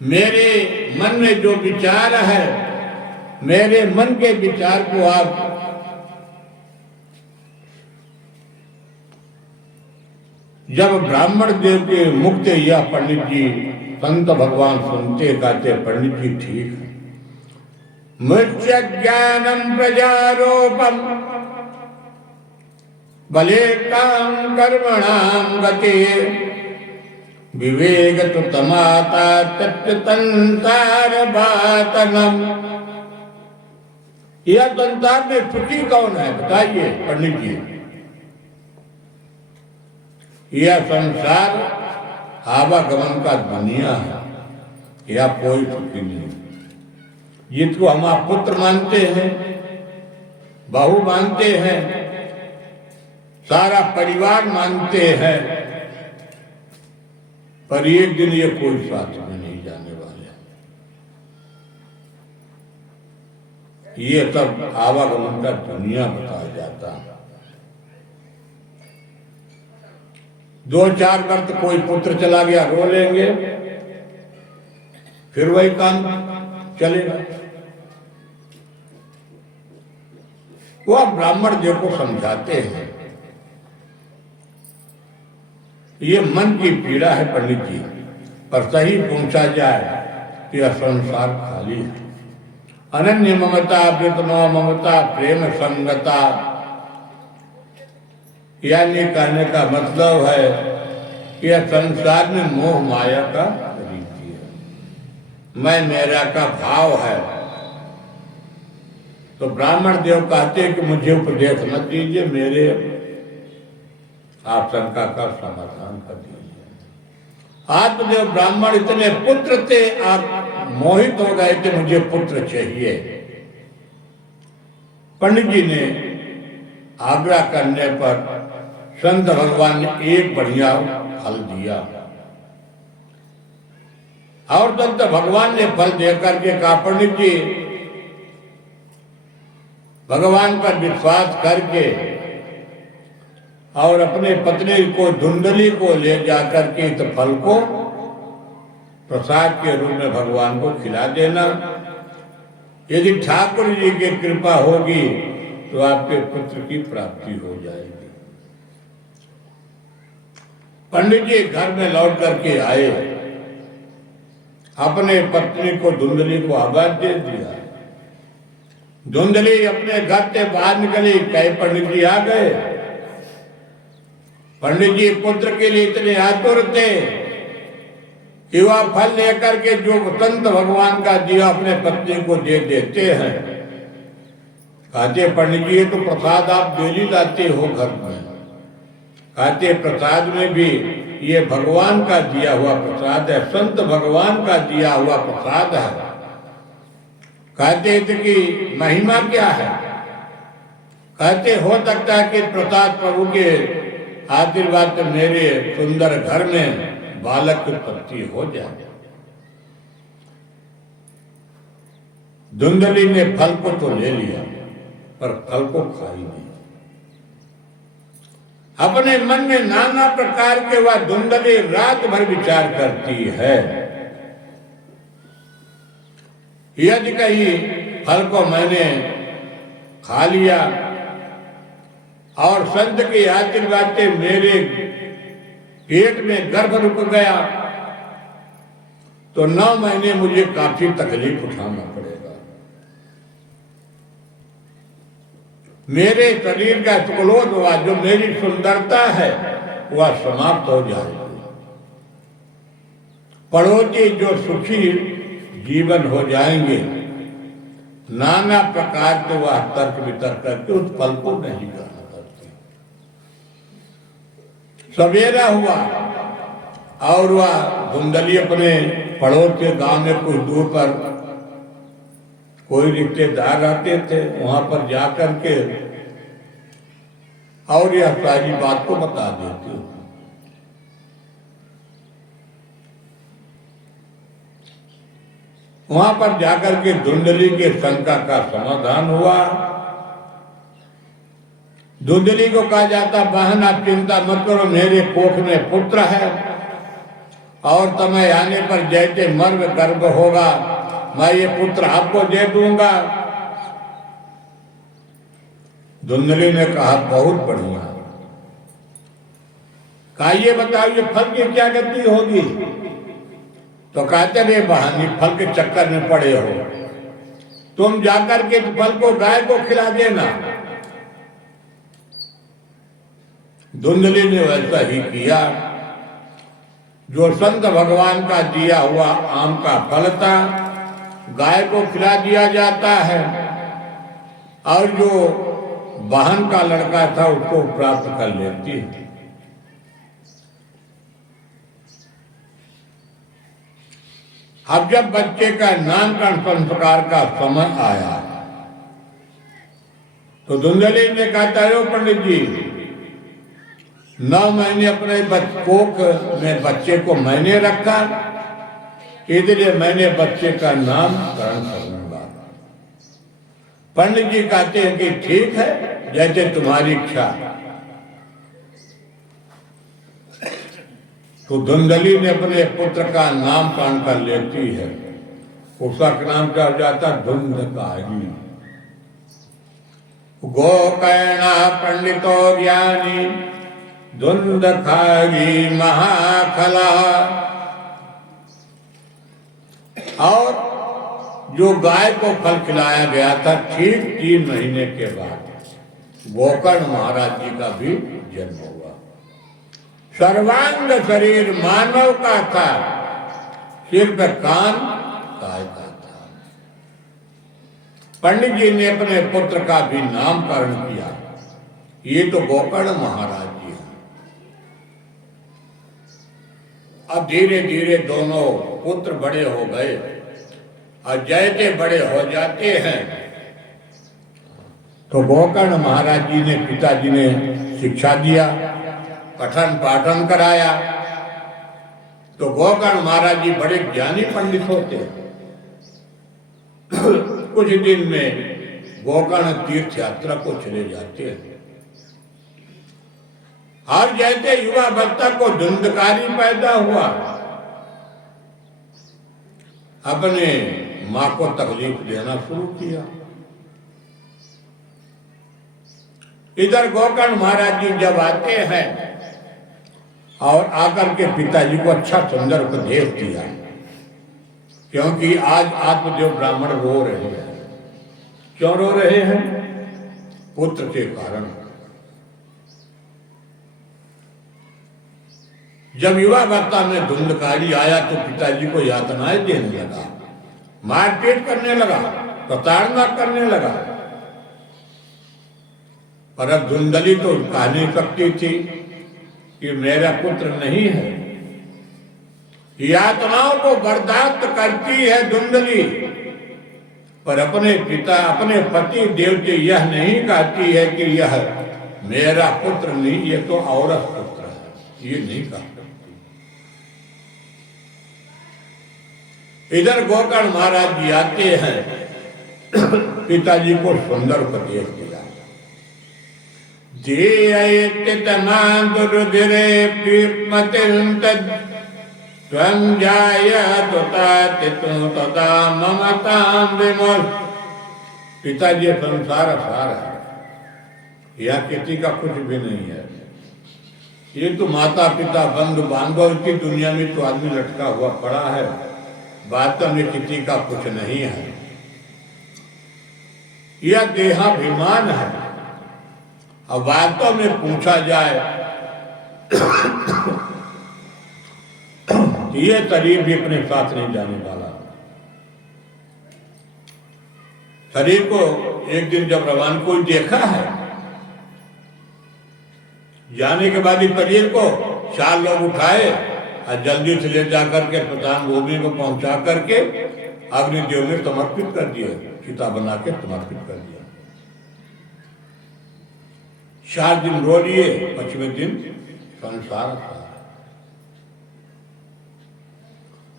मेरे मन में जो विचार है, मेरे मन के विचार को आप जब ब्राह्मण देव के मुक्त या पंडित जी संत भगवान सुनते गाते, पंडित जी ठीक है। मुच्य ज्ञानम प्रजारोपम बलेकाम कर्मणाम गति विवेक तो तमाता तत्तंतार बातनम। यह संसार में सुखी कौन है बताइए पंडित जी। यह संसार आवागमन का दुनिया है, यह कोई सुखी नहीं। जिसको हम आप पुत्र मानते हैं, बहू मानते हैं, सारा परिवार मानते हैं, पर एक दिन ये कोई साथ में नहीं जाने वाले। ये सब आवागमन का दुनिया बताया जाता है। 2-4 वर्ष कोई पुत्र चला गया, रो लेंगे, फिर वही काम चलेगा। वह ब्राह्मण देव को समझाते हैं ये मन की पीड़ा है पंडित जी, पर सही पहुंचा जाए कि यह संसार खाली है। अनन्य ममता, वितनो ममता, प्रेम संगता, यानी कहने का मतलब है कि यह संसार में मोह माया का रीति है, मैं मेरा का भाव है। तो ब्राह्मण देव कहते हैं कि मुझे उपदेश मत दीजिए, मेरे आप शंका का समाधान कर दीजिए। आत्मदेव ब्राह्मण इतने पुत्र थे, आप मोहित हो गए थे, मुझे पुत्र चाहिए। पंडित जी ने आग्रह करने पर संत भगवान ने एक बढ़िया फल दिया, और संत भगवान ने फल देकर के कहा पंडित जी भगवान पर विश्वास करके और अपने पत्नी को धुंधली को ले जाकर के इस फल को प्रसाद के रूप में भगवान को खिला देना। यदि ठाकुर जी की कृपा होगी तो आपके पुत्र की प्राप्ति हो जाएगी। पंडित जी घर में लौट करके आए, अपने पत्नी को धुंधली को आवाज दे दिया। धुंधली अपने घर से बाहर निकली, कई पंडित जी आ गए। पंडित जी पुत्र के लिए इतने आतुर थे कि वह फल लेकर के जो संत भगवान का दिया अपने पत्नी को दे देते हैं। कहते पंडित जी ये तो प्रसाद आप डेली लाते हो घर में। कहते प्रसाद में भी ये भगवान का दिया हुआ प्रसाद है, संत भगवान का दिया हुआ प्रसाद है। कहते कि महिमा क्या है? कहते हो सकता है कि प्रसाद प्रभु के आशीर्वाद से मेरे सुंदर घर में बालक की उत्पत्ति हो जाए। धुंधली ने फल को तो ले लिया पर फल को खाई नहीं। अपने मन में नाना प्रकार के वह धुंधली रात भर विचार करती है, यदि कहीं फल को मैंने खा लिया और संत के आशीर्वाद से मेरे पेट में गर्भ रुक गया तो 9 महीने मुझे काफी तकलीफ उठाना पड़ेगा। मेरे शरीर का सुकलोद हुआ, जो मेरी सुंदरता है वह समाप्त हो जाएगी। पड़ोसी जो सुखी जीवन हो जाएंगे, नाना प्रकार के वह तर्क वितर्क करके उस फल को नहीं ग्रहण करते। सवेरा हुआ और वह धुंधली अपने पड़ोस के गांव में कुछ दूर पर कोई रिश्तेदार रहते थे, वहां पर जाकर के और यह सारी बात को बता देते। वहां पर जाकर के धुंधली के शंका का समाधान हुआ। धुंधली को कहा जाता बहन आप चिंता मत करो, मेरे कोख में पुत्र है और समय आने पर जैसे मर्म गर्भ होगा मैं ये पुत्र आपको दे दूंगा। धुंधली ने कहा बहुत बढ़िया। कहा ये बताओ ये फल की क्या गति होगी? तो कहते रे बहानी फल के चक्कर में पड़े हो, तुम जाकर के फल को गाय को खिला देना। धुंधली ने वैसा ही किया। जो संत भगवान का दिया हुआ आम का फल था गाय को खिला दिया जाता है, और जो बहन का लड़का था उसको प्राप्त कर लेती है। अब जब बच्चे का नामकरण संस्कार का समय आया तो धुंधली ने कहा हो पंडित जी 9 महीने अपने कोख में बच्चे को मैंने रखा, इसलिए मैंने बच्चे का नामकरण करूंगा। पंडित जी कहते हैं कि ठीक है जैसे तुम्हारी इच्छा। तो धुंधली ने अपने पुत्र का नामकरण कर लेती है। उसका नाम क्या हो जाता? धुंधकारी। गोकर्ण पंडितो ज्ञानी धुंधकारी महाखला। और जो गाय को फल खिलाया गया था ठीक 3 महीने के बाद गोकर्ण महाराज जी का भी जन्म हुआ। सर्वांग शरीर मानव का था, सिर्फ कान गाय का था। पंडित जी ने अपने पुत्र का भी नामकरण किया। ये तो गोकर्ण महाराज जी हैं। अब धीरे धीरे दोनों पुत्र बड़े हो गए, और जैसे बड़े हो जाते हैं तो गोकर्ण महाराज जी ने पिताजी ने शिक्षा दिया, पठन पाठन कराया। तो गोकर्ण महाराज जी बड़े ज्ञानी पंडित होते हैं। कुछ दिन में गोकर्ण तीर्थ यात्रा को चले जाते हैं। और जैसे युवा बच्चा को धुंधकारी पैदा हुआ, अपने मां को तकलीफ देना शुरू किया। इधर गोकर्ण महाराज जी जब आते हैं और आकर के पिताजी को अच्छा सुंदर उपदेश दिया, क्योंकि आज आत्मदेव ब्राह्मण रो रहे हैं। क्यों रो रहे हैं? पुत्र के कारण। जब युवावस्था में धुंधकारी आया तो पिताजी को यातनाएं देने लगा, मारपीट करने लगा, प्रताड़ना करने लगा। पर अब धुंधली तो कह नहीं सकती थी कि मेरा पुत्र नहीं है। यातनाओं को बर्दाश्त करती है धुंधली, पर अपने पिता अपने पति देव से यह नहीं कहती है कि यह मेरा पुत्र नहीं, ये तो औरत पुत्र है, ये नहीं कह सकती। इधर गोकर्ण महाराज जी आते हैं, पिताजी को सुंदर उपदेश दिया। पिताजी संसार सार है, यह किसी का कुछ भी नहीं है। ये तो माता पिता बंधु बांधव की दुनिया में तो आदमी लटका हुआ पड़ा है, वास्तव में किसी का कुछ नहीं है। यह देहाभिमान है। अब वास्तव में पूछा जाए ये शरीर भी अपने साथ नहीं जाने वाला। शरीर को एक दिन जब रवान को देखा है, जाने के बाद ही शरीर को 4 लोग उठाए और जल्दी से ले जाकर के प्रधान भूमि को पहुंचा करके अग्निदेव में समर्पित कर दिया, चिता बना के समर्पित कर दिया। 4 दिन रो लिए, 5वें दिन संसार था।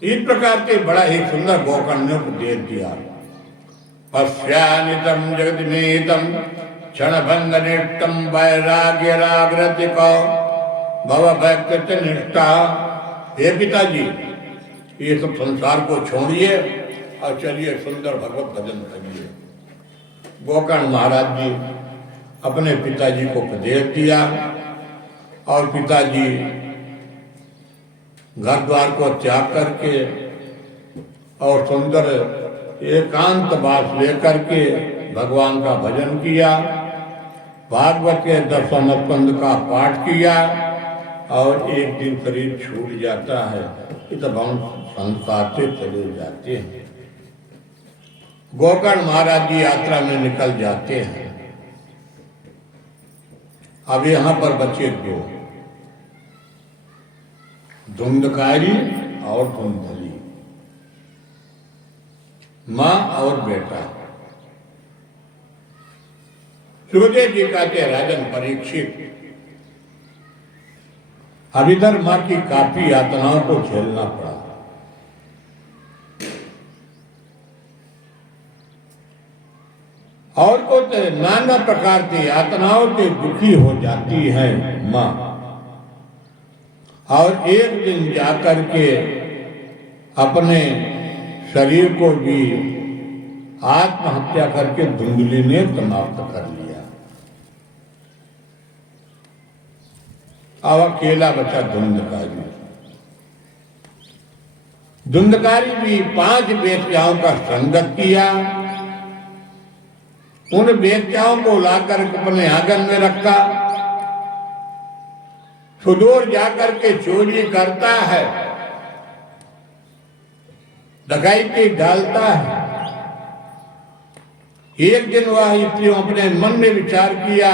इस प्रकार के बड़ा ही सुंदर गोकर्ण ने उपदेश दिया। पश्यानितम जगदमेतम क्षणभंग निष्ठम वैराग्य राग्रतिक भव भक्त निष्ठा हे पिताजी, ये सब संसार को छोड़िए और चलिए सुंदर भगवत भजन करिए। गोकर्ण महाराज जी अपने पिताजी को उपदेश दिया और पिताजी घर द्वार को त्याग करके और सुंदर एकांत वास लेकर के भगवान का भजन किया, भागवत के 10वें स्कंद का पाठ किया और एक दिन शरीर छूट जाता है कि तब हम संसार से चले जाते हैं। गोकर्ण महाराज जी यात्रा में निकल जाते हैं। अब यहाँ पर बचे दो, धुंधकारी और धुंधली, माँ और बेटा। सुखदेव जी कहते राजन परीक्षित, अब इधर माँ की काफी यातनाओं को झेलना पड़ा। और को नाना प्रकार की यातनाओं से दुखी हो जाती है माँ। और एक दिन जाकर के अपने शरीर को भी आत्महत्या करके धुंधली ने समाप्त कर लिया। अब अकेला बचा धुंधकारी। धुंधकारी भी 5 बेटियाओं का संगत किया, उन बेटियाओं को लाकर अपने आंगन में रखा, सुदूर जाकर के चोरी करता है, डकैती डालता है। एक दिन वह स्त्रियों अपने मन में विचार किया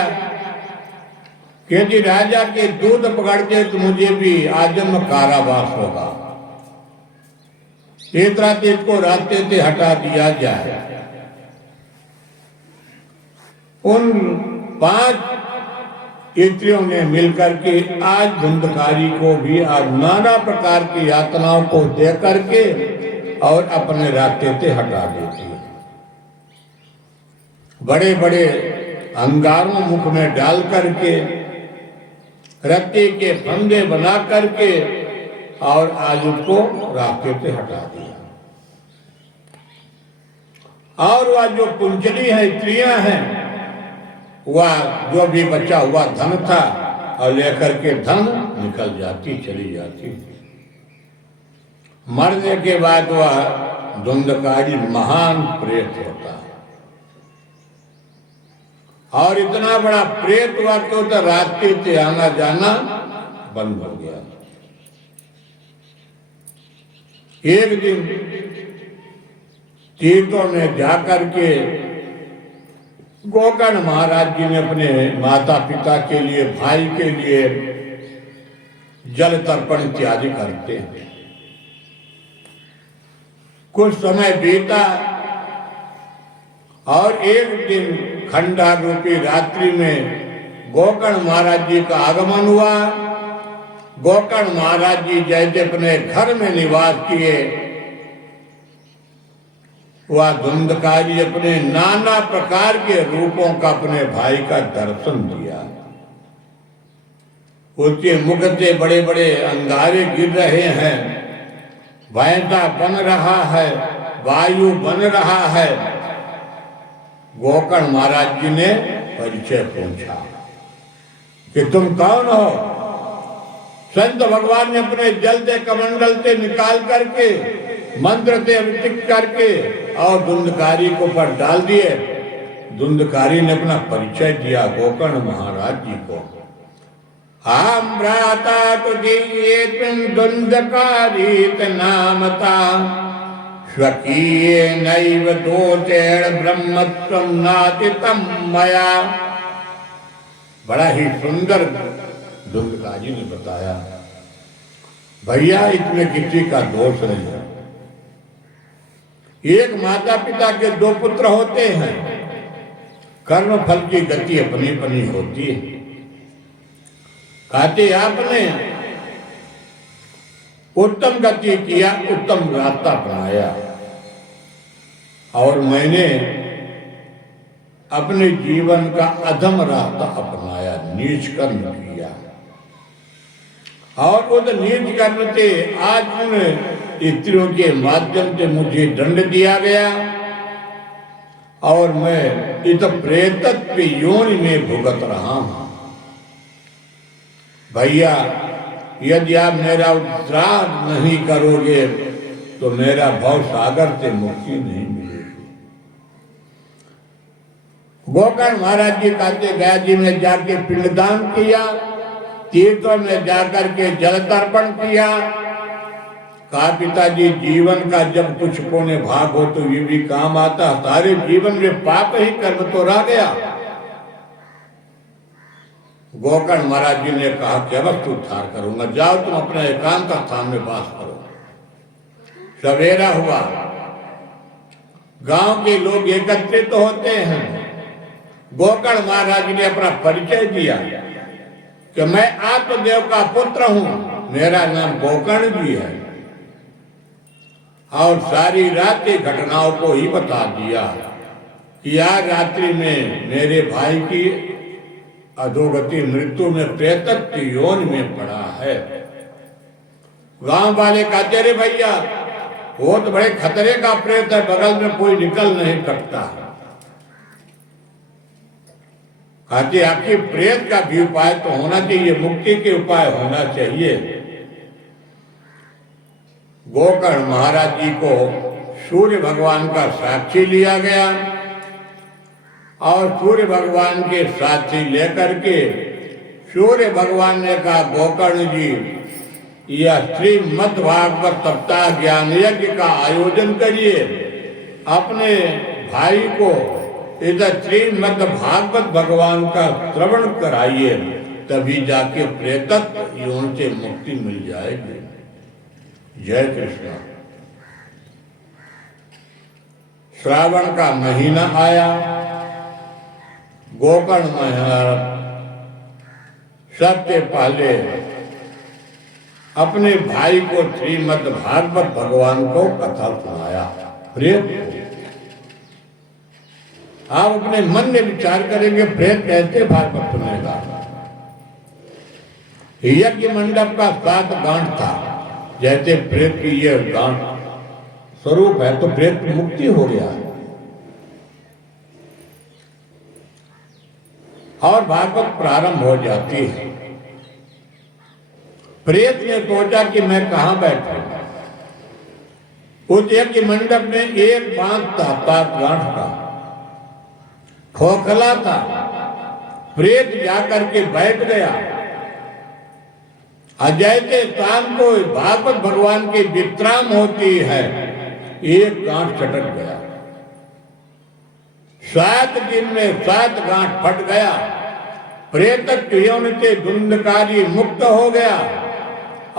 कि यदि राजा के दूध पकड़ते तो मुझे भी आजन्म कारावास होगा, एक रात इसको रास्ते से हटा दिया जाए। उन 5 स्त्रियों ने मिलकर के आज धुंधकारी को भी आज नाना प्रकार की यातनाओं को दे करके और अपने रास्ते से हटा देती है। बड़े बड़े अंगारों मुख में डाल करके, रत्ती के फंदे बना करके और आज उसको रास्ते से हटा दिया। और वह जो कुंजली है, स्त्रियां हैं, वह जो भी बचा हुआ धन था और लेकर के धन निकल जाती, चली जाती। मरने के बाद वह धुंधकारी महान प्रेत होता है। और इतना बड़ा प्रेत हुआ कि उधर रास्ते से आना जाना बंद हो गया। एक दिन तीर्थों में जाकर के गोकर्ण महाराज जी ने अपने माता पिता के लिए, भाई के लिए जल तर्पण इत्यादि करते हैं। कुछ समय बीता और एक दिन खंडा रूपी रात्रि में गोकर्ण महाराज जी का आगमन हुआ। गोकर्ण महाराज जी जैसे अपने घर में निवास किए, वह धुंधकारी अपने नाना प्रकार के रूपों का अपने भाई का दर्शन दिया। उसके मुख से बड़े बड़े अंगारे गिर रहे हैं, भैंसा बन रहा है, वायु बन रहा है। गोकर्ण महाराज जी ने परिचय पूछा कि तुम कौन हो? संत भगवान ने अपने जल से कमंडल से निकाल करके मंत्र से अभिषेक करके और धुंधकारी को पर डाल दिए। धुंधकारी ने अपना परिचय दिया गोकर्ण महाराज जी को। हम भ्राता तुझे तुम धुंधकारी नामता, स्वकीय नैव दोषेण ब्रह्मत्वं नातितं मया। बड़ा ही सुंदर धुंधकारी ने बताया, भैया इसमें किसी का दोष नहीं है। एक माता पिता के 2 पुत्र होते हैं, कर्म फल की गति अपनी अपनी होती है। कहते आपने उत्तम गति किया, उत्तम रास्ता अपनाया, और मैंने अपने जीवन का अधम रास्ता अपनाया, नीच कर्म किया। और उस नीच कर्म से आज उन स्त्रियों के माध्यम से मुझे दंड दिया गया और मैं इस प्रेतत्व योनि में भुगत रहा हूं। भैया, यदि आप मेरा उद्धार नहीं करोगे तो मेरा भव सागर से मुक्ति नहीं मिलेगी। गोकर्ण महाराज जी कहते, गया जी में जाके पिंडदान किया, तीर्थों में जाकर के जल तर्पण किया। कहा, पिताजी जीवन का जब कुछ पुण्य भाग हो तो ये भी काम आता, सारे जीवन में पाप ही कर्म तो रह गया। गोकर्ण महाराज जी ने कहा कि अवश्य उद्धार करूंगा, जाओ तुम अपने एकांत स्थान में वास करो। सवेरा हुआ, गांव के लोग एकत्रित तो होते हैं। गोकर्ण महाराज ने अपना परिचय दिया कि मैं आत्मदेव का पुत्र हूं, मेरा नाम गोकर्ण जी है, और सारी रात की घटनाओं को ही बता दिया कि आज रात्रि में मेरे भाई की अधोगति मृत्यु में प्रेतत्व योनि में पड़ा है। गांव वाले कहते, रे भैया वो तो बड़े खतरे का प्रेत है, बगल में कोई निकल नहीं सकता। कहते, आपके प्रेत का भी उपाय तो होना चाहिए, मुक्ति के उपाय होना चाहिए। गोकर्ण महाराज जी को सूर्य भगवान का साक्षी लिया गया और सूर्य भगवान के साक्षी लेकर के सूर्य भगवान ने कहा, गोकर्ण जी यह श्रीमद् भागवत सप्ताह ज्ञान यज्ञ का आयोजन करिए, अपने भाई को इस श्रीमद् भागवत भगवान का श्रवण कराइए, तभी जाके प्रेतत्व योनि से मुक्ति मिल जाएगी। जय कृष्ण। श्रावण का महीना आया। गोकर्ण महाराज सबसे पहले अपने भाई को श्रीमद् भागवत भगवान को कथा सुनाया। प्रेत, आप अपने मन में विचार करेंगे, प्रेत कैसे भागवत सुनेगा? यज्ञ मंडप का 7 गांठ था, जैसे प्रेत की ये गांठ स्वरूप है तो प्रेत मुक्ति हो गया और भागवत प्रारंभ हो जाती है। प्रेत ने सोचा कि मैं कहां बैठा, उस यज्ञ मंडप में एक बांध था 7 गांठ का, खोखला था। प्रेत जाकर के बैठ गया। जैसे शाम को भागवत भगवान की विश्राम होती है, एक गांठ चटक गया। 7 दिन में 7 गांठ फट गया। प्रेतत्व योनि से धुंधकारी मुक्त हो गया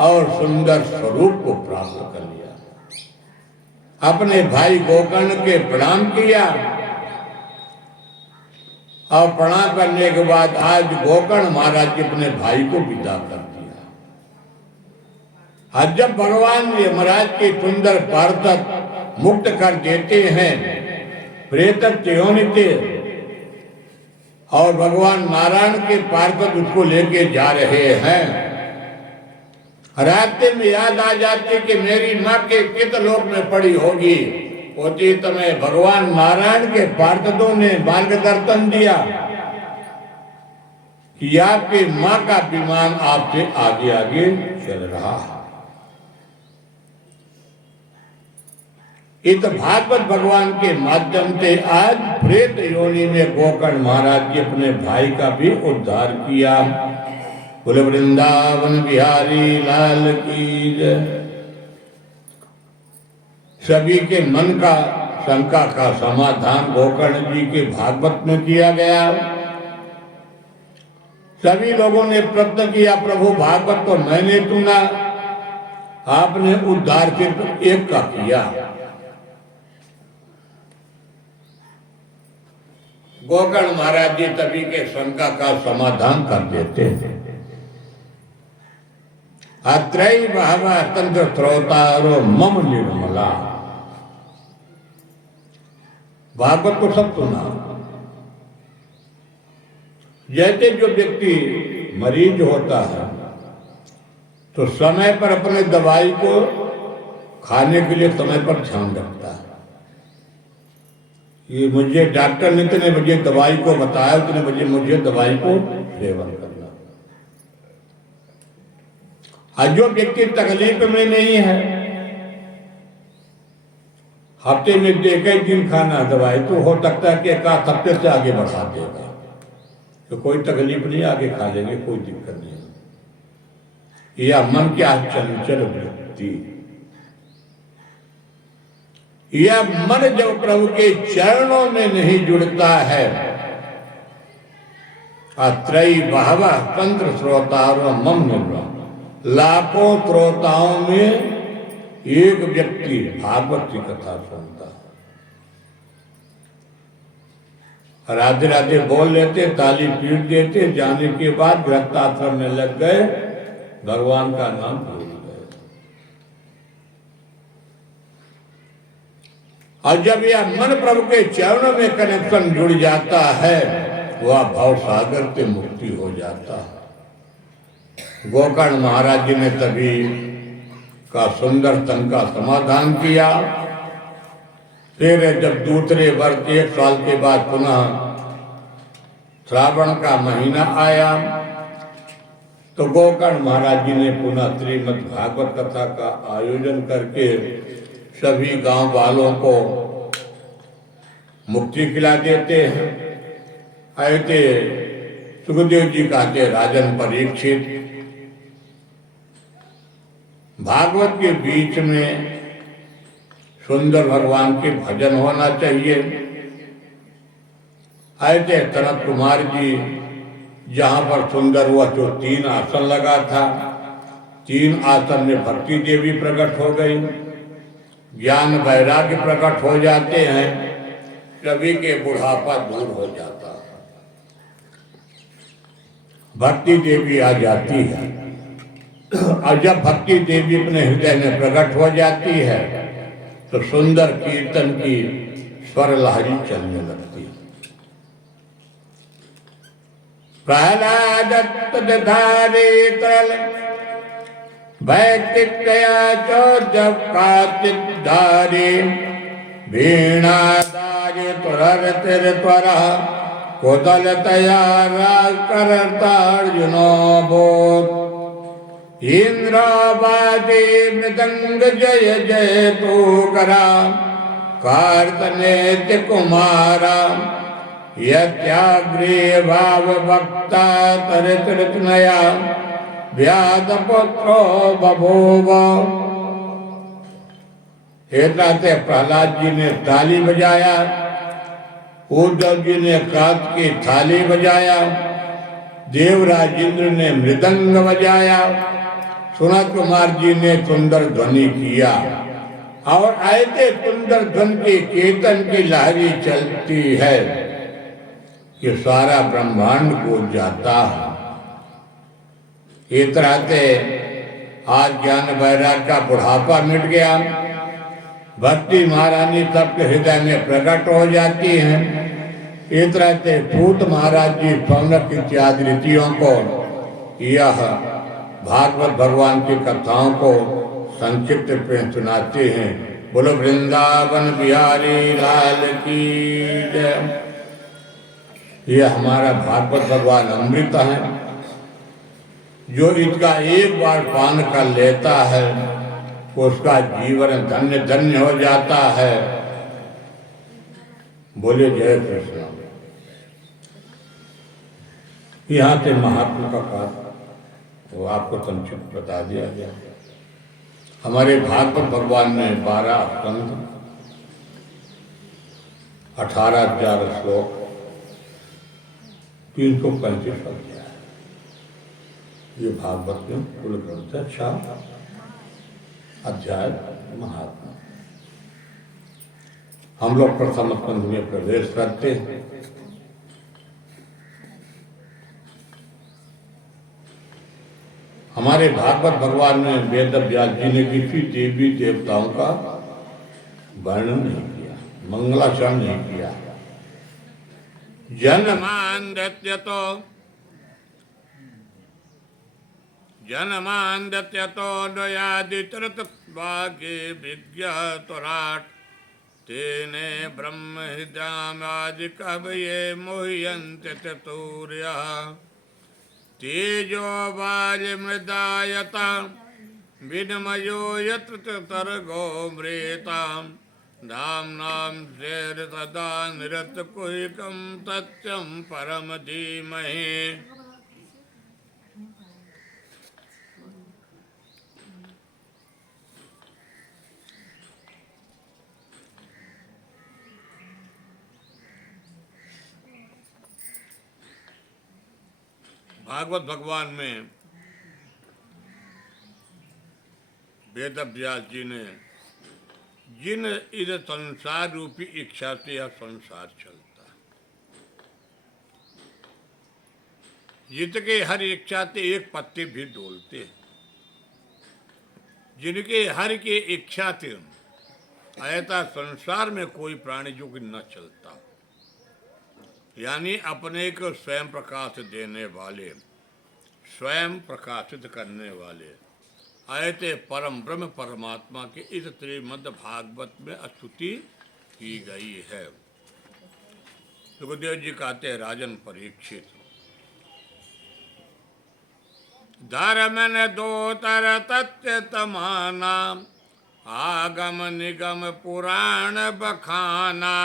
और सुंदर स्वरूप को प्राप्त कर लिया। अपने भाई गोकर्ण के प्रणाम किया और प्रणाम करने के बाद आज गोकर्ण महाराज जी अपने भाई को विदा कर दिया। आज जब भगवान यमराज के सुंदर पार्षद मुक्त कर देते हैं प्रेतत्व योनि से, और भगवान नारायण के पार्षद उसको लेके जा रहे हैं, रास्ते में याद आ जाती कि मेरी माँ के कित लोक में पड़ी होगी। उसी समय भगवान नारायण के पार्षदों ने मार्गदर्शन दिया कि आपकी माँ का विमान आपसे आगे आगे चल रहा है। इस भागवत भगवान के माध्यम से आज प्रेत योनि में गोकर्ण महाराज जी अपने भाई का भी उद्धार किया। बोले वृंदावन बिहारी लाल की जय। सभी के मन का शंका का समाधान गोकर्ण जी के भागवत में किया गया। सभी लोगों ने प्रश्न किया, प्रभु भागवत तो मैंने सुना, आपने उद्धार सिर्फ एक का किया। गोकर्ण महाराज जी सभी के शंका का समाधान कर देते हैं। अत्रैव बहवः तंत्र श्रोतारो मम निर्मला। भागवत को सब सुना। जैसे जो व्यक्ति मरीज होता है तो समय पर अपने दवाई को खाने के लिए समय पर ध्यान रखता है। ये मुझे डॉक्टर ने इतने बजे दवाई को बताया, उतने बजे मुझे दवाई को सेवन करना। आज जो व्यक्ति तकलीफ में नहीं है, हफ्ते में एक ही दिन खाना दवाई, तो हो सकता है कि एक आध हफ्ते से आगे बढ़ा देगा, तो कोई तकलीफ नहीं, आगे खा लेंगे, कोई दिक्कत नहीं। यह मन क्या चंचल वृत्ति, यह मन जब प्रभु के चरणों में नहीं जुड़ता है, अत्रयी बहवः तंत्र श्रोतारो मम निर्वाह, लाखों श्रोताओं में एक व्यक्ति भागवत की कथा सुनता है, राधे राधे बोल लेते, ताली पीट देते, जाने के बाद गृहस्थाश्रम में लग गए, भगवान का नाम भूल गए। और जब यह मन प्रभु के चरणों में कनेक्शन जुड़ जाता है, वह भव सागर से मुक्ति हो जाता है। गोकर्ण महाराज जी ने तभी का सुंदर तन का समाधान किया। फिर जब दूसरे वर्ष 1 साल के बाद पुनः श्रावण का महीना आया, तो गोकर्ण महाराज जी ने पुनः श्रीमद् भागवत कथा का आयोजन करके सभी गांव वालों को मुक्ति खिला देते हैं। ऐसे सुखदेव जी कहते, राजन परीक्षित, भागवत के बीच में सुंदर भगवान के भजन होना चाहिए। ऐसे सनत कुमार जी जहाँ पर सुंदर हुआ जो 3 आसन लगा था, 3 आसन में भक्ति देवी प्रकट हो गई, ज्ञान वैराग्य प्रकट हो जाते हैं, सभी के बुढ़ापा दूर हो जाता है, भक्ति देवी आ जाती है। और जब भक्ति देवी अपने हृदय में प्रकट हो जाती है, तो सुंदर कीर्तन की स्वर लहरी चलने लगती है। प्रहलाद धारे तरल वैतिकया चो जब कार्तिक धारे वीणा दारे तुरर तिर त्वरा कोदल तयारा करता अर्जुनो बोध इंद्रावादे मृदंग जय जय तो करा कार्तनेत्य कुमारा यत्याग्रे भाव भक्ता तरित नया व्याध पुत्रो बभूव। कहते प्रहलाद जी ने ताली बजाया, उद्धव जी ने कात की थाली बजाया, देवराज इंद्र ने मृदंग बजाया, सनत कुमार जी ने सुंदर ध्वनि किया, और ऐसे सुंदर ध्वनि के कीर्तन की लहरी चलती है कि सारा ब्रह्मांड गूंज जाता है। इस तरह से आज ज्ञान वैराग्य का बुढ़ापा मिट गया, भक्ति महारानी सबके हृदय में प्रकट हो जाती हैं। इस तरह से सूत महाराज जी सौनक इत्यादि ऋषियों को यह भागवत भगवान की कथाओं को संक्षिप्त में सुनाते हैं। बोलो वृंदावन बिहारी लाल की जय। यह हमारा भागवत भगवान अमृत है, जो इसका एक बार पान कर लेता है उसका जीवन धन्य धन्य हो जाता है। बोले जय कृष्ण। यहाँ से महात्मा का पाठ वो आपको संक्षिप्त बता दिया गया। हमारे भागवत भगवान में 12 स्कंध, 18,000 श्लोक, 335 अध्याय, ये भागवत में कुल ग्रंथ है। 6 अध्याय महात्मा। हम लोग प्रथम स्कंध में प्रवेश करते हैं। हमारे भागवत भगवान ने वेद व्यास जी ने किसी देवी देवताओं का वर्णन नहीं किया, मंगलाचरण नहीं किया। जन्मान तो जन्मान्धत्यतो नयादितरतत्वागे विज्ञातुराट् तेने ब्रह्म हृदयामादि कवये मुह्यन्ते चतुर्यः तेजो वारिमृदायता विनिमयो यत्र तर्गो मृताम् धाम्नां स्वेन सदा निरतकुहिकं सत्यं परम धीमहि। भागवत भगवान में वेद व्यास जी ने जिन इस संसार रूपी इच्छा से यह संसार चलता, जिनके हर इच्छा से एक पत्ते भी डोलते, जिनके हर की इच्छा से ऐसा संसार में कोई प्राणी जो कि न चलता, यानी अपने को स्वयं प्रकाश देने वाले, स्वयं प्रकाशित करने वाले ऐसे परम ब्रह्म परमात्मा के इस श्रीमद् भागवत में स्तुति की गई है। सुखदेव जी कहते हैं, राजन परीक्षित, धर्मन दोतर तत्व तमाना आगम निगम पुराण बखाना।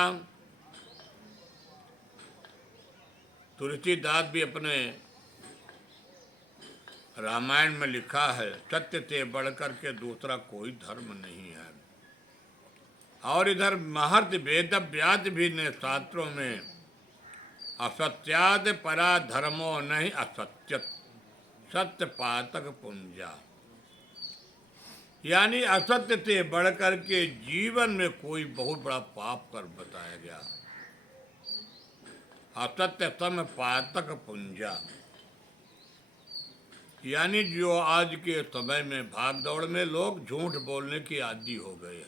तुलसीदास भी अपने रामायण में लिखा है, सत्य से बढ़कर के दूसरा कोई धर्म नहीं है। और इधर महर्षि वेद व्यास भी ने शास्त्रों में असत्याद परा धर्मो नहीं असत्य सत्य पातक पुंजा, यानी असत्य से बढ़कर के जीवन में कोई बहुत बड़ा पाप कर बताया गया। असत्य सम पातक पुंजा, यानी जो आज के समय में भाग दौड़ में लोग झूठ बोलने की आदी हो गए,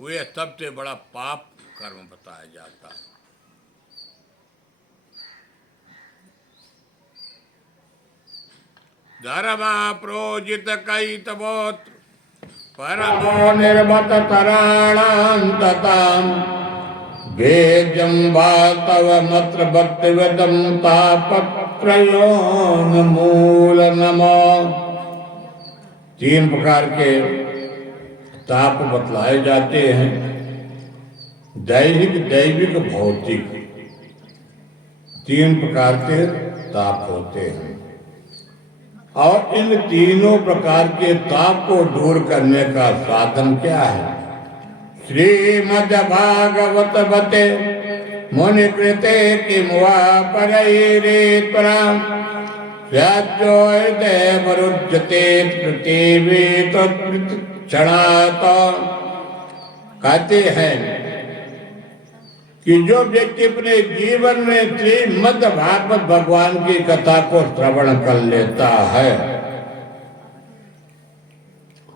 वे सबसे बड़ा पाप कर्म बताया जाता है। धर्मा प्रोजित कई तबोत परमो निर्मत तराणान्तताम् वेद्यं वातव मत्र भक्तिवदं तापत्रयोन मूल नमो। तीन प्रकार के ताप बतलाए जाते हैं, दैहिक, दैविक, भौतिक, तीन प्रकार के ताप होते हैं। और इन तीनों प्रकार के ताप को दूर करने का साधन क्या है? श्रीमद् भागवत बते मुनि कृते किमुआ परैरेत्वरा व्याजो हृदय मरुज्यते पृथिवी तत्क्षणात्। कहते हैं कि जो व्यक्ति अपने जीवन में श्रीमद् भागवत भगवान की कथा को श्रवण कर लेता है,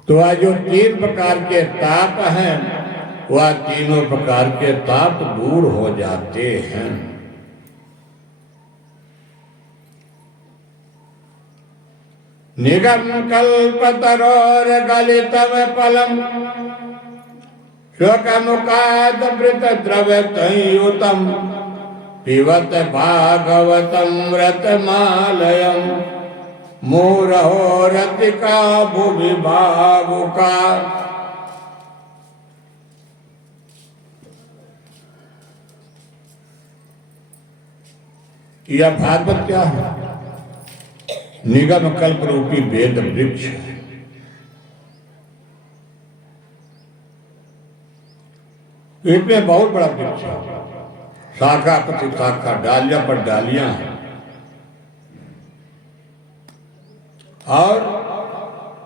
तो वह जो तीन प्रकार के ताप हैं, वह तीनों प्रकार के ताप दूर हो जाते हैं। निगम कल्पतरोर गलितम फलम शोकमुखाद वृत द्रवतयुतम पिबत भागवतम व्रतमालयम मूरहो रतिका भुवि भावुका। यह भागवत क्या है? निगम कल्प रूपी वेद वृक्ष है। इसमें बहुत बड़ा वृक्ष है, शाखा प्रति शाखा, डालियां पर डालियां हैं। और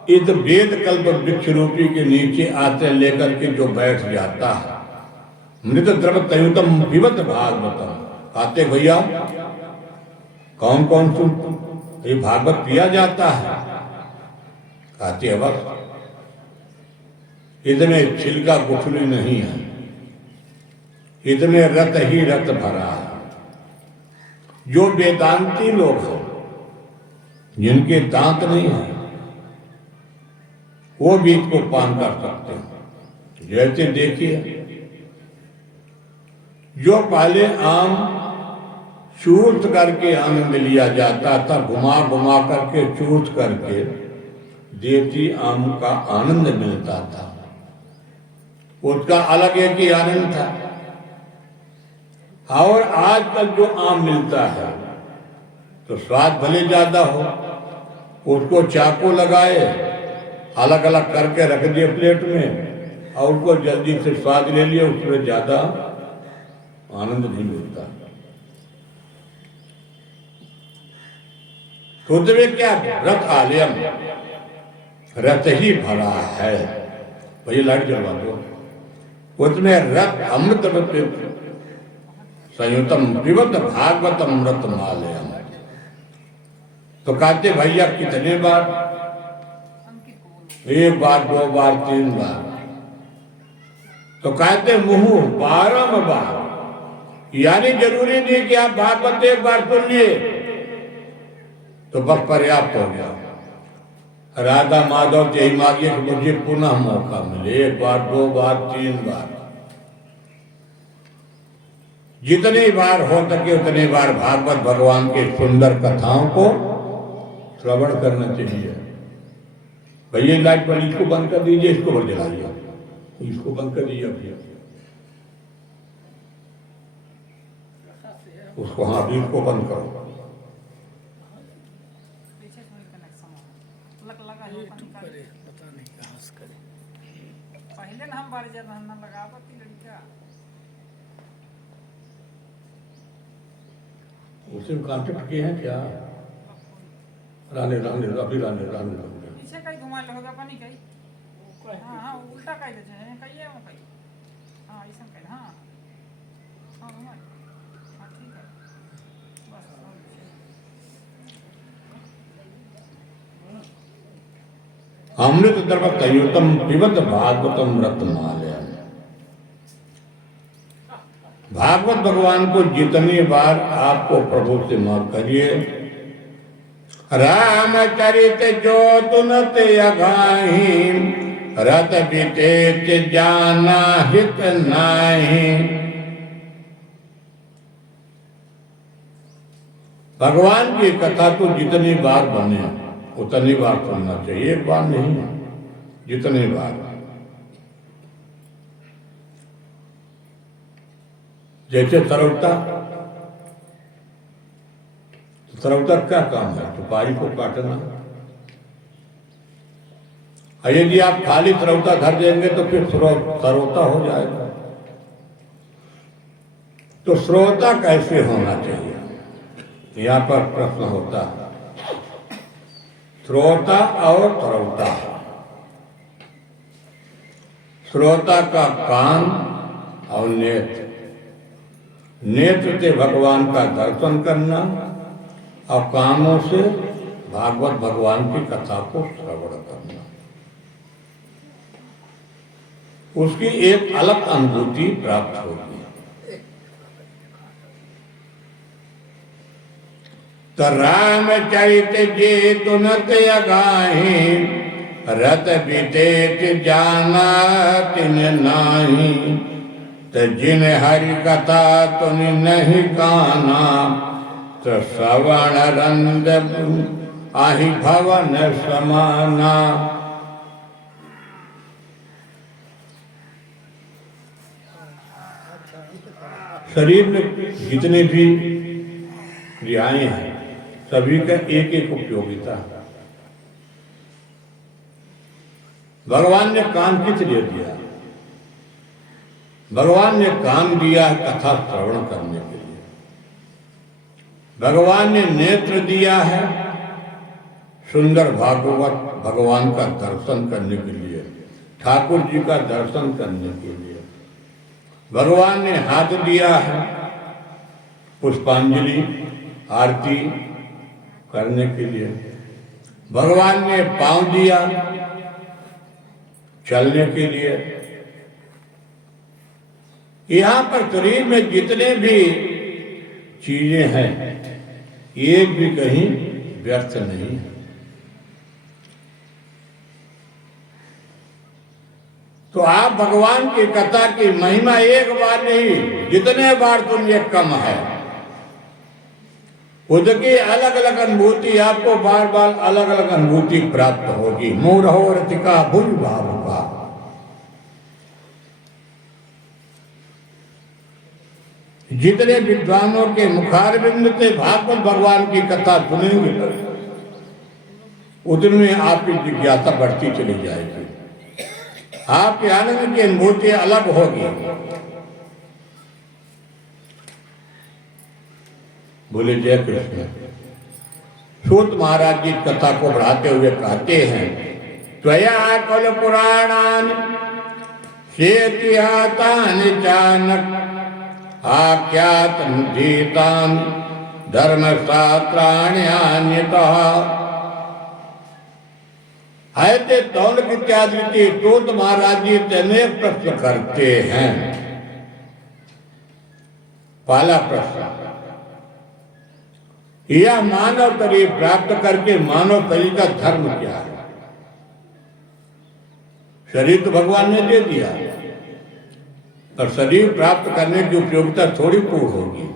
इस वेद कल्प वृक्ष रूपी के नीचे आते लेकर के जो बैठ जाता है, मृत द्रव तयुतम पिबत भागवतम। आते भैया कौन कौन सुन ये भागवत पिया जाता है? कहते हैं बस इतने छिलका गुठली नहीं है, इतने रत ही रत भरा है। जो वेदांती लोग हैं जिनके दांत नहीं है वो बीज को पान कर सकते हैं। जैसे देखिए, जो पहले आम चूस करके आनंद लिया जाता था, घुमा घुमा करके चूस करके देसी आम का आनंद मिलता था, उसका अलग एक ही आनंद था। और आजकल जो आम मिलता है तो स्वाद भले ज्यादा हो, उसको चाकू लगाए अलग अलग करके रख दिए प्लेट में और उसको जल्दी से स्वाद ले लिया, उसमें ज्यादा आनंद नहीं मिलता। खुद में क्या रथ आलयम, रथ ही भरा है। वही लाइट जलवा दो, उसमें रथ अमृत संयुतम पिबत भागवतम रत मालयम। तो कहते भैया कितने बार? एक बार, दो बार, तीन बार। तो कहते मुंह 12 बार। यानी जरूरी नहीं कि आप भागवत एक बार सुन लिए तो बस पर्याप्त हो गया। राधा माधव यही मांगिए कि मुझे पुनः मौका मिले, एक बार, दो बार, तीन बार। जितनी बार हो सके उतनी बार भागवत भगवान के सुंदर कथाओं को श्रवण करना चाहिए। भैया लाइट पर इसको बंद कर दीजिए, इसको बंद जलाइए, इसको बंद कर दीजिए भैया, उसको, हाँ इसको बंद करो। पहले ना हम बार ज्यादा ना लगावती लड़का उसे कांटेक्ट किए हैं क्या? राने राने अभी राने राने राने पीछे कहीं घुमा होगा पानी कहीं। हाँ हाँ उल्टा कहीं देते हैं कहीं है वो कहीं। हाँ ऐसा कहीं। हाँ हाँ घुमा। हाँ ठीक है बस। अमृत द्रव तयुतम पिबत भागवतम रत्नमालयम। भागवत भगवान को जितनी बार आपको प्रभु से माफ करिए। रामचरित जो तुनत अघाही, रत बीतेत जाना हित नाही। भगवान की कथा तो जितनी बार बने उतनी बार सुनना चाहिए, एक बार नहीं, जितनी बार। जैसे तरौता, तरौता क्या काम है? सुपारी को काटना। यदि आप खाली तरौता धर देंगे तो फिर तरौता हो जाएगा। तो श्रोता कैसे होना चाहिए, यहाँ पर प्रश्न होता है। श्रोता और तरौता। श्रोता का कान और नेत्र, नेत्र से भगवान का दर्शन करना और कानों से भागवत भगवान की कथा को श्रवण करना, उसकी एक अलग अनुभूति प्राप्त होगी। तो रामचरित जे तुनत अघाही, रत बीतेत जाना तिन नाही। तो जिन हरि कथा तुन नहीं काना, तो श्रवण रंद आहि भवन समाना। शरीर में जितने भी क्रियाएं हैं सभी का एक एक उपयोगिता है। भगवान ने कान किस लिए दिया? भगवान ने कान दिया है कथा श्रवण करने के लिए। भगवान ने नेत्र दिया है सुंदर भागवत भगवान का दर्शन करने के लिए, ठाकुर जी का दर्शन करने के लिए। भगवान ने हाथ दिया है पुष्पांजलि आरती करने के लिए। भगवान ने पांव दिया चलने के लिए। यहाँ पर शरीर में जितने भी चीजें हैं एक भी कहीं व्यर्थ नहीं है। तो आप भगवान की कथा की महिमा एक बार नहीं, जितने बार सुनिए कम है। उसकी अलग अलग अनुभूति, आपको बार बार अलग अलग अनुभूति प्राप्त होगी। मूढ़ो रतिका भूल भाव का। जितने विद्वानों के मुखारबिंद से भागवत भगवान की कथा सुनेंगे, उतने आपकी जिज्ञासा बढ़ती चली जाएगी, आपके आनंद की अनुभूति अलग होगी। बोले जय कृष्ण। सूत महाराज जी कथा को बढ़ाते हुए कहते हैं, त्वया कल पुराणान शेतिहातानि चानक आख्यात गीतान धर्मशास्त्राण्यतः। ऐसे तौलक इत्यादि के सूत महाराज जी अनेक प्रश्न करते हैं। पहला प्रश्न, यह मानव शरीर प्राप्त करके मानव शरीर का धर्म क्या है? शरीर तो भगवान ने दे दिया, पर शरीर प्राप्त करने की उपयोगिता थोड़ी पूर्ण होगी,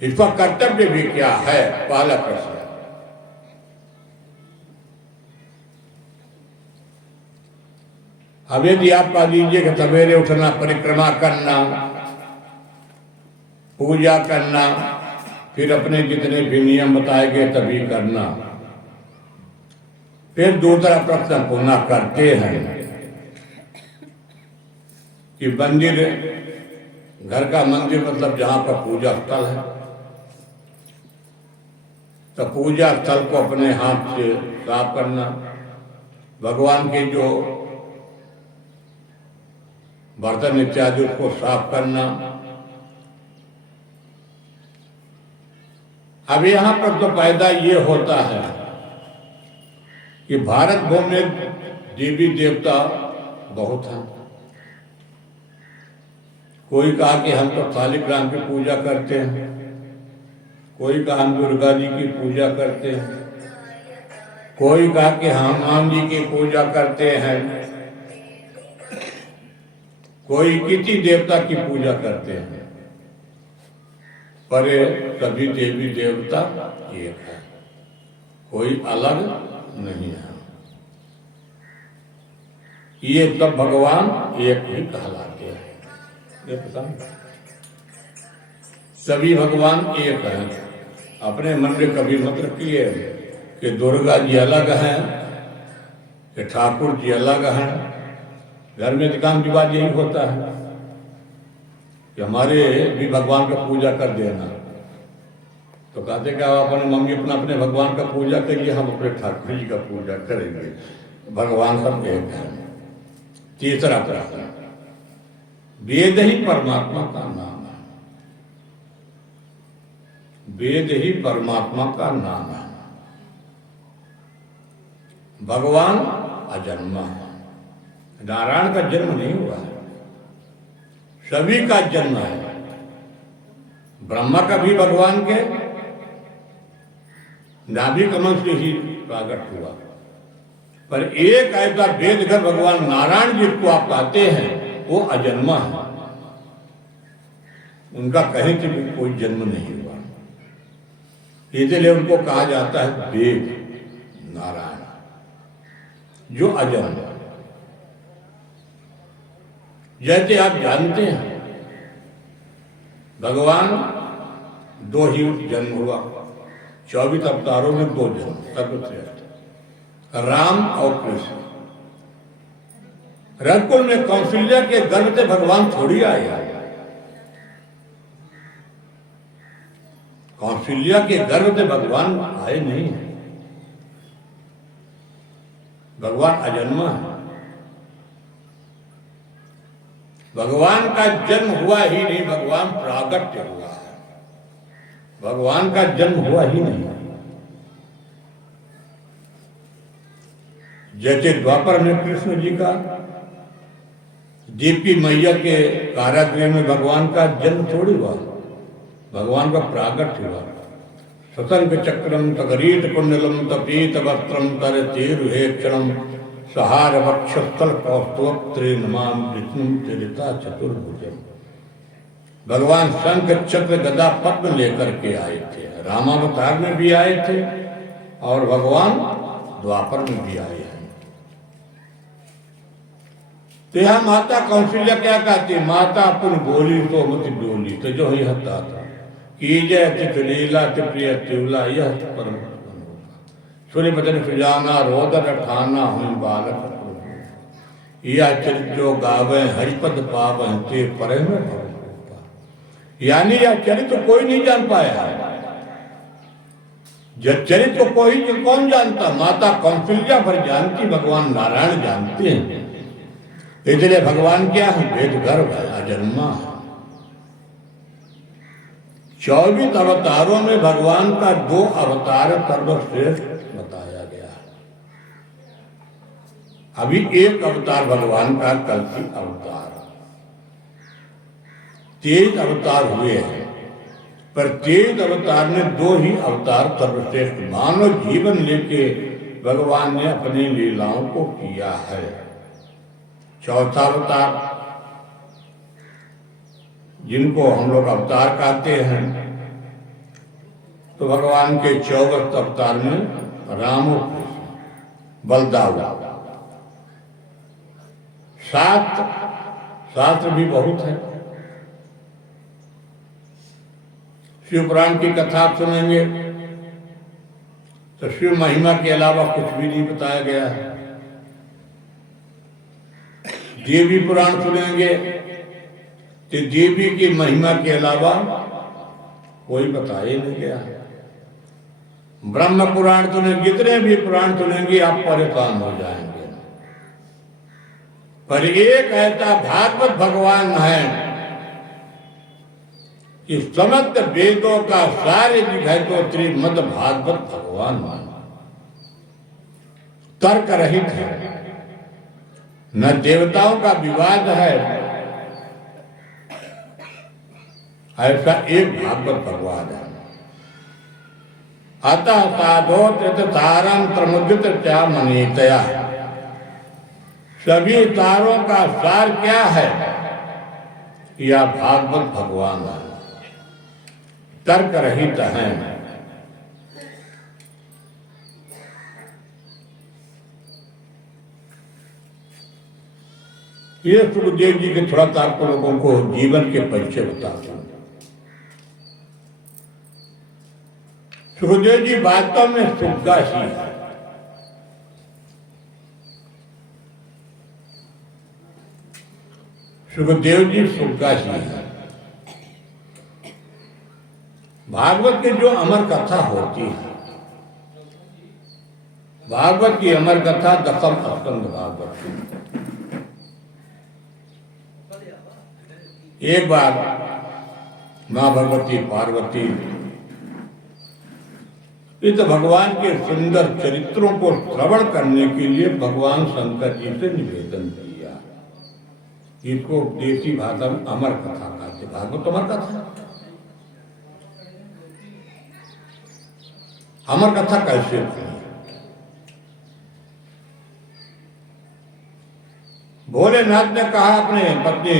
इसका कर्तव्य भी क्या है? पहला प्रश्न। अब यदि आप कह दीजिए कि सवेरे उठना, परिक्रमा करना, पूजा करना, फिर अपने जितने भी नियम बताए गए तभी करना, फिर दूसरा प्रश्न पुनः करते हैं कि मंदिर, घर का मंदिर मतलब जहां पर पूजा स्थल है, तो पूजा स्थल को अपने हाथ से साफ करना, भगवान के जो बर्तन इत्यादि उसको साफ करना। अब यहां पर तो पैदा ये होता है कि भारत भूमि में देवी देवता बहुत हैं। कोई कहा कि हम तो शालिग्राम की पूजा करते हैं, कोई कहा हम दुर्गा जी की पूजा करते हैं, कोई कहा कि हम राम जी की पूजा करते हैं, कोई किसी देवता की पूजा करते हैं, पर सभी देवी देवता एक है, कोई अलग नहीं है। ये सब भगवान एक ही कहलाते हैं। ये पता नहीं, सभी भगवान एक हैं। अपने मन में कभी मत रखिए कि दुर्गा जी अलग हैं, कि ठाकुर जी अलग हैं। घर में अधिकांश विवाद यही होता है कि हमारे भी भगवान का पूजा कर देना, तो कहते क्या अपने मम्मी अपने भगवान का पूजा करिए, हम अपने ठाकुर जी का पूजा करेंगे। भगवान सब एक है। तीसरा प्रश्न, वेद ही परमात्मा का नाम है। वेद ही परमात्मा का नाम है। भगवान अजन्मा है, नारायण का जन्म नहीं हुआ है, सभी का जन्म है। ब्रह्मा का भी भगवान के नाभि कमल से ही प्रकट हुआ, पर एक ऐसा वेदघर भगवान नारायण जिसको आप कहते हैं वो अजन्मा है, उनका कहीं से भी कोई जन्म नहीं हुआ, इसलिए उनको कहा जाता है वेद नारायण, जो अजन्मा। जैसे आप जानते हैं भगवान दो ही जन्म हुआ, 24 अवतारों में 2 जन्म सर्वश्रेष्ठ, राम और कृष्ण। रघुकुल में कौशल्या के गर्भ से भगवान थोड़ी आया, कौशल्या के गर्भ से भगवान आए नहीं है। भगवान अजन्मा है। भगवान का जन्म हुआ ही नहीं, भगवान प्रागट्य हुआ है, भगवान का जन्म हुआ ही नहीं। जैसे द्वापर में कृष्ण जी का, दीपी मैया के कारागृह में भगवान का जन्म थोड़ी हुआ, भगवान का प्रागट्य हुआ। सतंक चक्रम तगरीत कुंडलम तपीत वस्त्रम तर तीरुहे क्षणम सहार वक्षस्थल कौस्तुत्रे नमाम विष्णु चरिता चतुर्भुजम। भगवान शंख चक्र गदा पद्म लेकर के आए थे। रामावतार में भी आए थे और भगवान द्वापर में भी आए हैं। तो यह माता कौशल्या क्या कहती? माता अपन बोली तो मत डोली, तो जो ही हत्ता था की जय चित लीला प्रिय तिवला यह परम सूर्य बचन सुजाना रोदर ठाना हुई बालक यह चरित्र जो गावे हरिपद पावे ते परे में भव। यानी यह चरित्र कोई नहीं जान पाया। जब चरित्र कोई कौन जानता? माता कौशल्या भर जानती, भगवान नारायण जानते हैं। इसलिए भगवान क्या है? वेद गर्भ है, अजन्मा है। 24 अवतारों में भगवान का 2 अवतार सर्वश्रेष्ठ बताया गया है। अभी एक अवतार भगवान का कल्कि अवतार, 23 अवतार हुए हैं, पर 23 अवतार में 2 ही अवतार सर्वश्रेष्ठ मानव जीवन लेके भगवान ने अपनी लीलाओं को किया है। चौथा अवतार जिनको हम लोग अवतार कहते हैं, तो भगवान के 24 अवतार में राम और कृष्ण बलदाव 7 शास्त्र भी बहुत है। शिव पुराण की कथा आप सुनेंगे तो शिव महिमा के अलावा कुछ भी नहीं बताया गया है। देवी पुराण सुनेंगे तो देवी की महिमा के अलावा कोई बताया नहीं गया। ब्रह्म पुराण सुनेंगे, जितने भी पुराण सुनेंगे आप परेशान हो जाएंगे। पर एक ऐसा भागवत भगवान है कि समस्त वेदों का सारे है तो श्रीमद् भागवत भगवान तर्क रहित है, न देवताओं का विवाद है। ऐसा एक भागवत भगवान है। अतः साधो तारम प्रमुदित क्या मनीतया, सभी तारों का सार क्या है? यह भागवत भगवान है, तर्क रहित है। ये सुखदेव जी के थोड़ा आप लोगों को जीवन के परिचय बताता हूं। सुखदेव जी वास्तव में सुखदासी है। सुखदेव जी सुखदासी है। भागवत की जो अमर कथा होती है, भागवत की अमर कथा 10वें स्कंद भागवत की। एक बार मां भगवती पार्वती इस भगवान के सुंदर चरित्रों को श्रवण करने के लिए भगवान शंकर जी से निवेदन किया। इसको देसी भाषा में अमर कथा कहते। भागवत अमर कथा। अमर कथा कैसे थी? भोलेनाथ ने कहा अपने पत्नी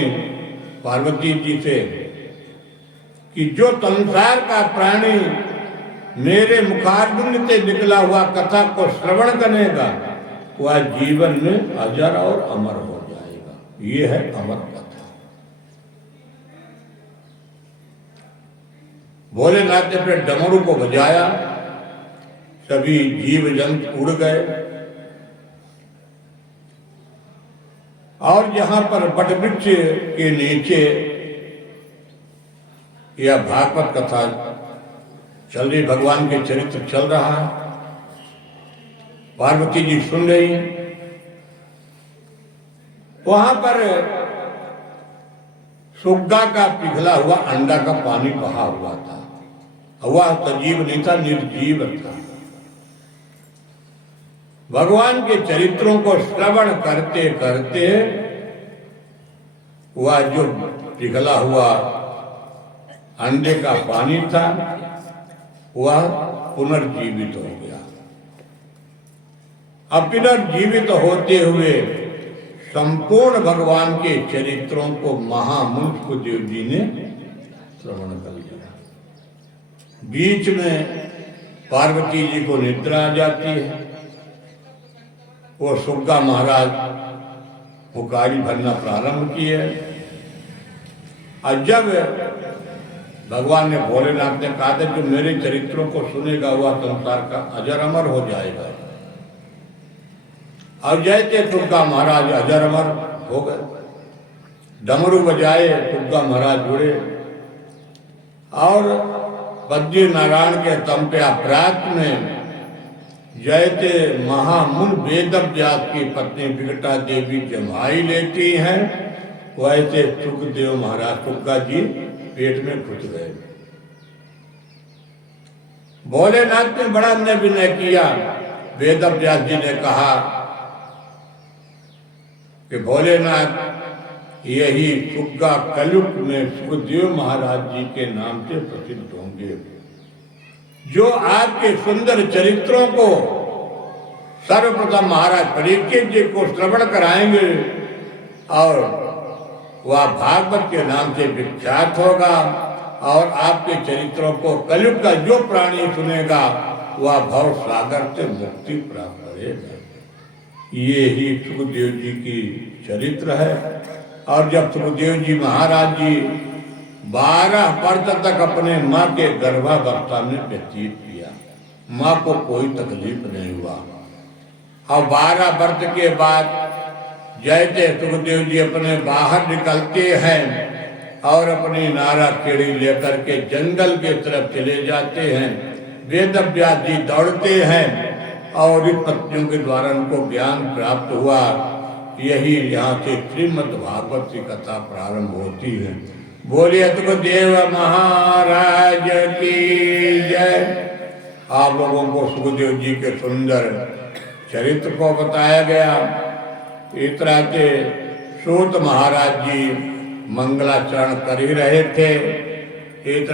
पार्वती जी से कि जो संसार का प्राणी मेरे मुखारबिंद से निकला हुआ कथा को श्रवण करेगा वह जीवन में अजर और अमर हो जाएगा। ये है अमर कथा। भोलेनाथ ने अपने डमरू को बजाया, सभी जीव जंतु उड़ गए और जहां पर वटवृक्ष के नीचे यह भागवत कथा चल रही, भगवान के चरित्र चल रहा है, पार्वती जी सुन रही। वहां पर सुग्गा का पिघला हुआ अंडा का पानी बहा हुआ था। वह सजीव नहीं था, निर्जीव था। भगवान के चरित्रों को श्रवण करते करते वह जो पिघला हुआ अंडे का पानी था वह पुनर्जीवित हो गया। अब पुनर्जीवित होते हुए संपूर्ण भगवान के चरित्रों को महामुनि सुखदेव जी ने श्रवण कर लिया। बीच में पार्वती जी को निद्रा आ जाती है। वो सुग्गा महाराज हुकारी भरना प्रारंभ किए और जब भगवान ने भोलेनाथ ने कहा था जो मेरे चरित्रों को सुनेगा वह संसार का अजर अमर हो जाएगा। अब जैसे सुग्गा महाराज अजर अमर हो गए। डमरू बजाए सुग्गा महाराज जुड़े और बद्री नारायण के तंप्या प्रात में जैसे महामुन वेद व्यास की पत्नी विकटा देवी जमाई लेती हैं वैसे सुखदेव महाराज सुग्गा जी पेट में घुस गए। भोलेनाथ ने बड़ा विनय किया। वेद व्यास जी ने कहा कि भोलेनाथ यही सुग्गा कलयुग में सुखदेव महाराज जी के नाम से प्रसिद्ध होंगे, जो आपके सुंदर चरित्रों को सर्वप्रथम महाराज परीक्षित जी को श्रवण कराएंगे और वह भागवत के नाम से विख्यात होगा और आपके चरित्रों को कलयुग का जो प्राणी सुनेगा वह भव सागर से मुक्ति प्राप्त करेगा। ये ही सुखदेव जी की चरित्र है। और जब सुखदेव जी महाराज जी 12 वर्ष तक अपने माँ के गर्भावस्था में व्यतीत किया, माँ को कोई तकलीफ नहीं हुआ। और 12 वर्ष के बाद जैसे सुखदेव जी अपने बाहर निकलते हैं और अपनी नारा केड़ी लेकर के जंगल के तरफ चले जाते हैं, वेद व्यास जी दौड़ते हैं और इन पत्नियों के द्वारा उनको ज्ञान प्राप्त हुआ। यही यहाँ से श्रीमद् भागवत की कथा प्रारंभ होती है। बोलिए सुखदेव महाराज की जय। आप लोगों को सुखदेव जी के सुंदर चरित्र को बताया गया। इस तरह से सूत महाराज जी मंगलाचरण कर ही रहे थे।